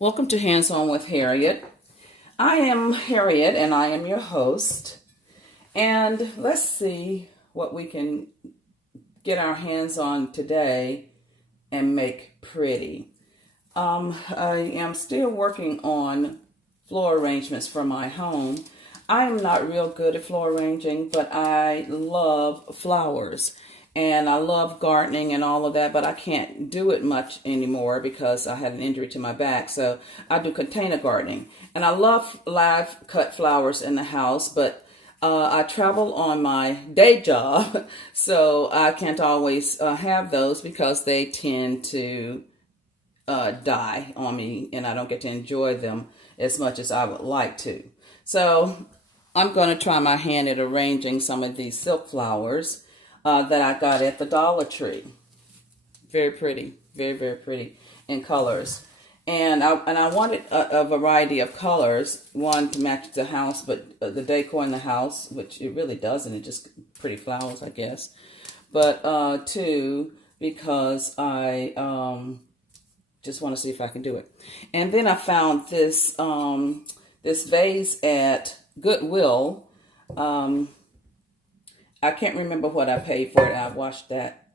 Welcome to Hands On with Harriet. I am Harriet and I am your host. And let's see what we can get our hands on today and make pretty. I am still working on floor arrangements for my home. I am not real good at floor arranging, but I love flowers. And I love gardening and all of that, but I can't do it much anymore because I had an injury to my back. So I do container gardening. And I love live cut flowers in the house, but I travel on my day job, so I can't always have those because they tend to die on me and I don't get to enjoy them as much as I would like to. So I'm going to try my hand at arranging some of these silk flowers that I got at the Dollar Tree. Very pretty, very, very pretty in colors. And I wanted a variety of colors, one to match the house, but the decor in the house, which it really doesn't, it's just pretty flowers, I guess. But two, because I just want to see if I can do it. And then I found this this vase at GoodWill. I can't remember what I paid for it. I washed that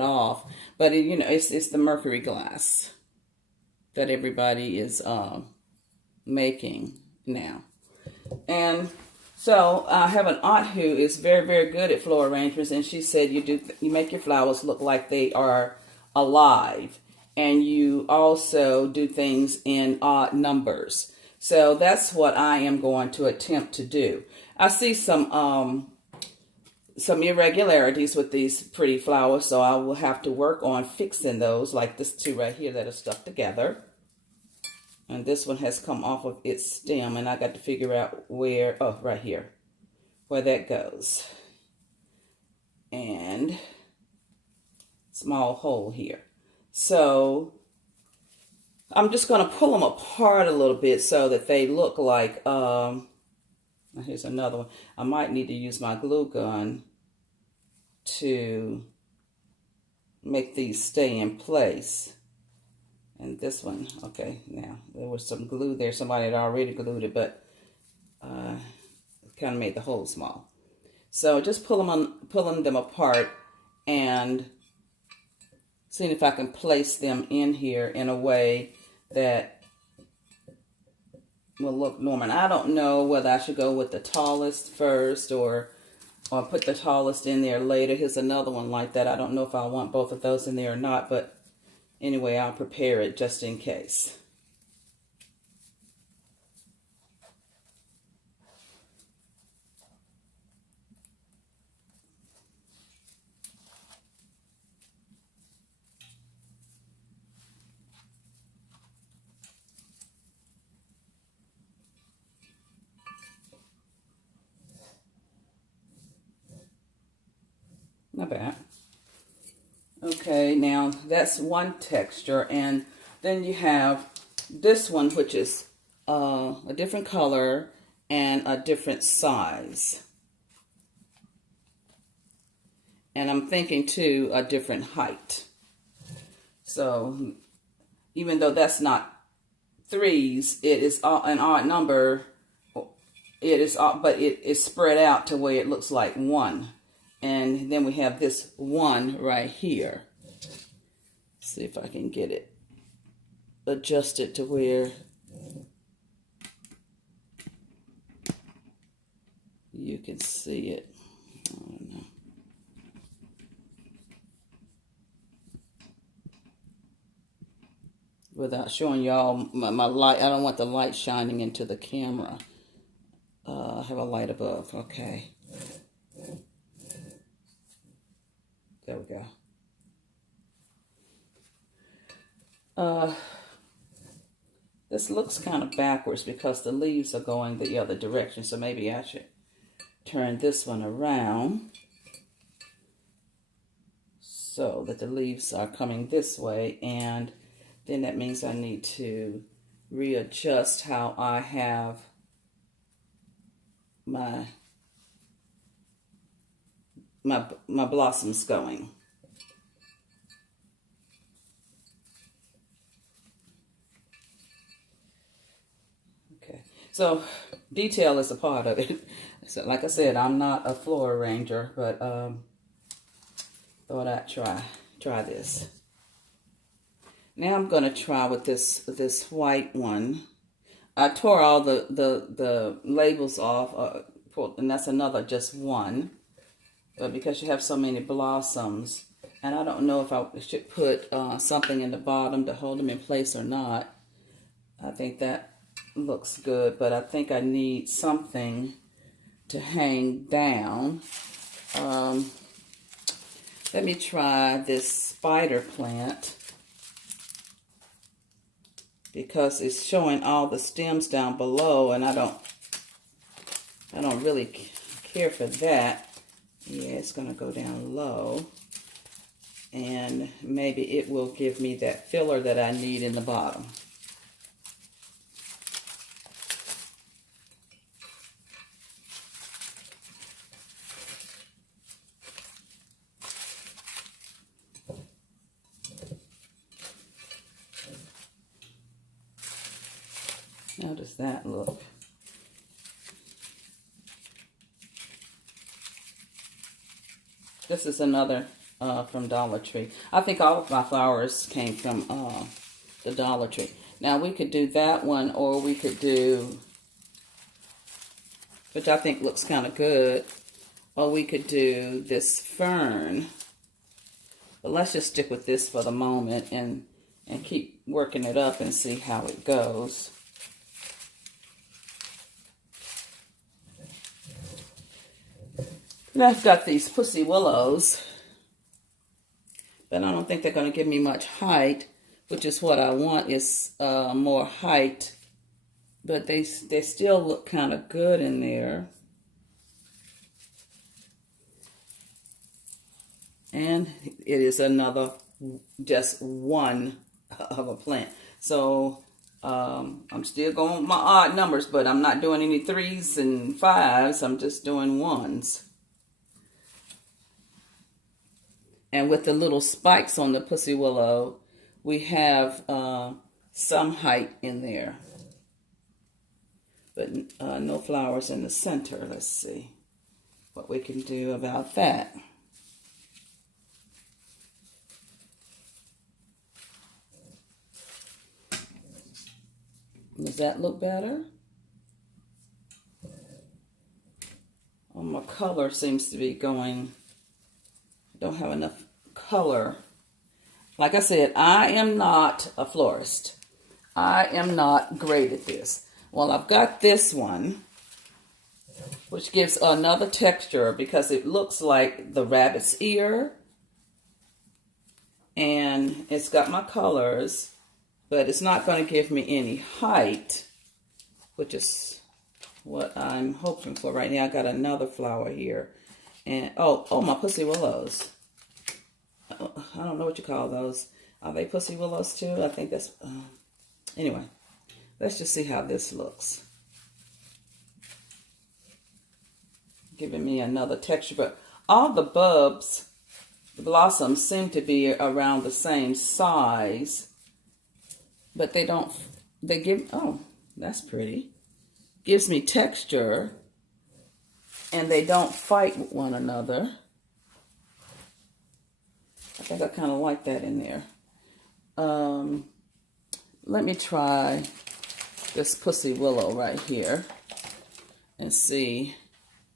off. But it's the mercury glass that everybody is making now. And so I have an aunt who is very, very good at floor arrangements, and she said you make your flowers look like they are alive, and you also do things in odd numbers. So that's what I am going to attempt to do. I see some irregularities with these pretty flowers, so I will have to work on fixing those, like this two right here that are stuck together. And this one has come off of its stem, and I got to figure out where, oh, right here, where that goes. And small hole here. So I'm just going to pull them apart a little bit so that they look like, here's another one. I might need to use my glue gun to make these stay in place. And this one, okay, now there was some glue there. Somebody had already glued it, but kind of made the hole small. So just pulling them apart and seeing if I can place them in here in a way that will look normal. And I don't know whether I should go with the tallest first or put the tallest in there later. Here's another one like that. I don't know if I want both of those in there or not, but anyway, I'll prepare it just in case. Not bad. Okay, now that's one texture, and then you have this one, which is a different color and a different size. And I'm thinking too a different height. So even though that's not threes, it is an odd number. It is, but it is spread out to where it looks like one. And then we have this one right here. See if I can get it adjusted to where you can see it. I don't know. Without showing y'all my light, I don't want the light shining into the camera. I have a light above. Okay. There we go. This looks kind of backwards because the leaves are going the other direction. So maybe I should turn this one around so that the leaves are coming this way. And then that means I need to readjust how I have my blossoms going. So detail is a part of it. So like I said, I'm not a floor arranger, but thought I'd try this. Now I'm gonna try with this white one. I tore all the labels off, and that's another just one. But because you have so many blossoms, and I don't know if I should put something in the bottom to hold them in place or not. I think that looks good, but I think I need something to hang down. Let me try this spider plant, because it's showing all the stems down below, and I don't really care for that. Yeah, it's gonna go down low, and maybe it will give me that filler that I need in the bottom. How does that look? This is another from Dollar Tree. I think all of my flowers came from the Dollar Tree. Now we could do that one, or we could do, which I think looks kind of good, or we could do this fern. But let's just stick with this for the moment and keep working it up and see how it goes. And I've got these pussy willows, but I don't think they're going to give me much height, which is what I want, is more height. But they still look kind of good in there. And it is another, just one of a plant. So I'm still going with my odd numbers, but I'm not doing any 3s and 5s. I'm just doing 1s. And with the little spikes on the pussy willow, we have some height in there. But no flowers in the center. Let's see what we can do about that. Does that look better? Oh, my color seems to be going, don't have enough color. Like I said, I am not a florist. I am not great at this. Well, I've got this one, which gives another texture because it looks like the rabbit's ear. And it's got my colors, but it's not going to give me any height, which is what I'm hoping for right now. I got another flower here. And oh, my pussy willows. I don't know what you call those. Are they pussy willows too? I think that's, anyway, let's just see how this looks. Giving me another texture, but all the bulbs, the blossoms seem to be around the same size, but they don't, they give, oh, that's pretty. Gives me texture, and they don't fight with one another. I think I kind of like that in there. Let me try this pussy willow right here and see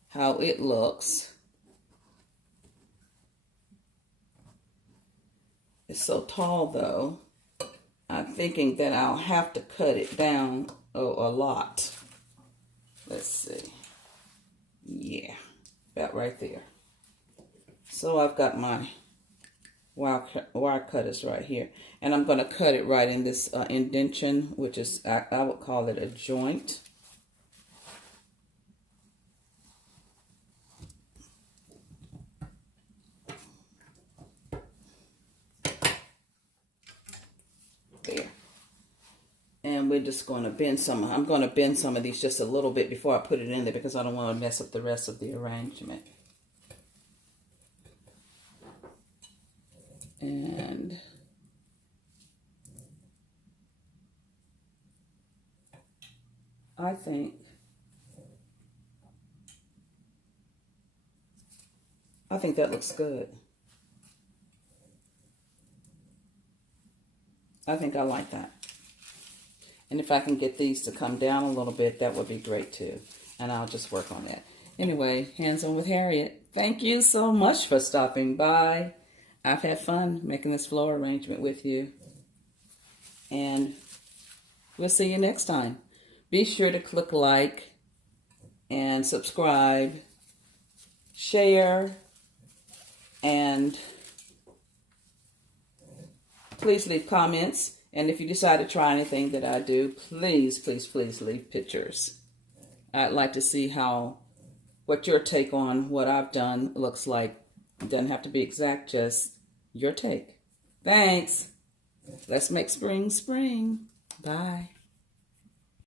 how it looks. It's so tall though. I'm thinking that I'll have to cut it down a lot. Let's see. Yeah, about right there. So I've got my wire cutters right here, and I'm going to cut it right in this indentation, which is, I would call it a joint. There. And we're just going to bend some. I'm going to bend some of these just a little bit before I put it in there because I don't want to mess up the rest of the arrangement. And I think that looks good. I think I like that. And if I can get these to come down a little bit, that would be great too. And I'll just work on that. Anyway, hands on with Harriet. Thank you so much for stopping by. I've had fun making this floral arrangement with you. And we'll see you next time. Be sure to click like and subscribe, share, and please leave comments. And if you decide to try anything that I do, please, please, please leave pictures. I'd like to see what your take on what I've done looks like. It doesn't have to be exact, just your take. Thanks. Let's make spring spring. Bye.